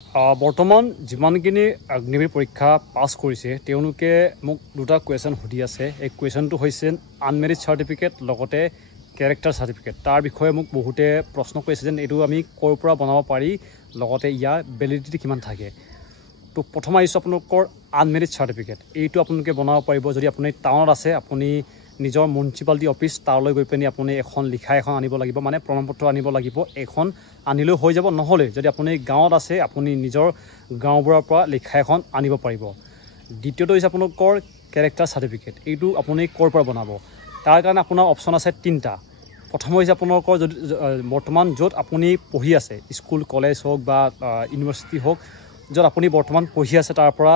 বৰ্তমান যিমানখিনি অগ্নিবীৰ পৰীক্ষা পাছ কৰিছে তেওঁলোকে মোক দুটা কুৱেশ্যন সুধি আছে। এই কুৱেশ্যনটো হৈছে আনমেৰিট চাৰ্টিফিকেট লগতে কেৰেক্টাৰ চাৰ্টিফিকেট। তাৰ বিষয়ে মোক বহুতে প্ৰশ্ন কৰিছে যেন এইটো আমি ক'ৰ পৰা বনাব পাৰি, লগতে ইয়াৰ ভেলিডিটি কিমান থাকে। তো প্ৰথম আহিছোঁ আপোনালোকৰ আনমেৰিট চাৰ্টিফিকেট। এইটো আপোনালোকে বনাব পাৰিব যদি আপুনি টাউনত আছে, আপুনি নিজৰ মিউনিচিপালিটি অফিচ তালৈ গৈ পিনি আপুনি এখন লিখা এখন আনিব লাগিব, মানে প্ৰমাণপত্ৰ আনিব লাগিব। এখন আনিলেও হৈ যাব, নহ'লে যদি আপুনি গাঁৱত আছে আপুনি নিজৰ গাঁওবোৰৰ পৰা লিখা এখন আনিব পাৰিব। দ্বিতীয়টো হৈছে আপোনালোকৰ কেৰেক্টাৰ চাৰ্টিফিকেট। এইটো আপুনি ক'ৰ পৰা বনাব, তাৰ কাৰণে আপোনাৰ অপশ্যন আছে তিনিটা। প্ৰথম হৈছে আপোনালোকৰ যদি বৰ্তমান য'ত আপুনি পঢ়ি আছে, স্কুল কলেজ হওক বা ইউনিভাৰ্চিটি হওক, য'ত আপুনি বৰ্তমান পঢ়ি আছে তাৰ পৰা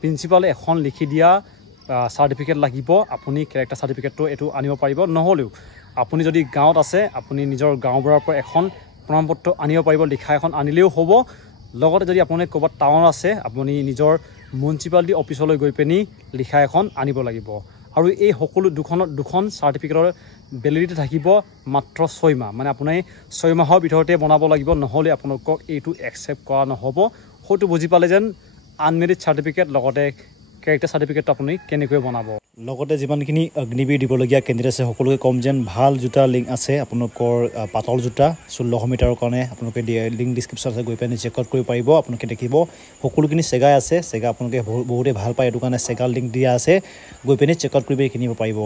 প্ৰিন্সিপালে এখন লিখি দিয়া চাৰ্টিফিকেট লাগিব। আপুনি কেৰেক্টাৰ চাৰ্টিফিকেটটো এইটো আনিব পাৰিব। নহ'লেও আপুনি যদি গাঁৱত আছে আপুনি নিজৰ গাঁওবোৰৰ পৰা এখন প্ৰমাণপত্ৰ আনিব পাৰিব, লিখা এখন আনিলেও হ'ব। লগতে যদি আপুনি ক'ৰবাত টাউন আছে আপুনি নিজৰ মিউনিচিপালিটি অফিচলৈ গৈ পিনি লিখা এখন আনিব লাগিব। আৰু এই সকলো দুখন চাৰ্টিফিকেটৰ ভেলিডিটি থাকিব মাত্ৰ 6 মাহ, মানে আপুনি 6 মাহৰ ভিতৰতে বনাব লাগিব, নহ'লে আপোনালোকক এইটো একচেপ্ট কৰা নহ'ব। হয়তো বুজি পালে যেন আনমেৰিট চাৰ্টিফিকেট লগতে কেৰেক্টাৰ চাৰ্টিফিকেটটো আপুনি কেনেকৈ বনাব। লগতে যিমানখিনি অগ্নিবীৰ দিবলগীয়া কেণ্ডিডেট আছে সকলোকে ক'ম যেন ভাল জোতা লিংক আছে আপোনালোকৰ পাতল জোতা 1600 মিটাৰৰ কাৰণে আপোনালোকে লিংক ডিছক্ৰিপশ্যন আছে, গৈ পিনি চেক আউট কৰিব পাৰিব। আপোনালোকে দেখিব সকলোখিনি চেগা আছে, চেগা আপোনালোকে বহুতে ভাল পায়, এইটো কাৰণে চেগা লিংক দিয়া আছে, গৈ পিনি চেক আউট কৰিব কিনিব পাৰিব।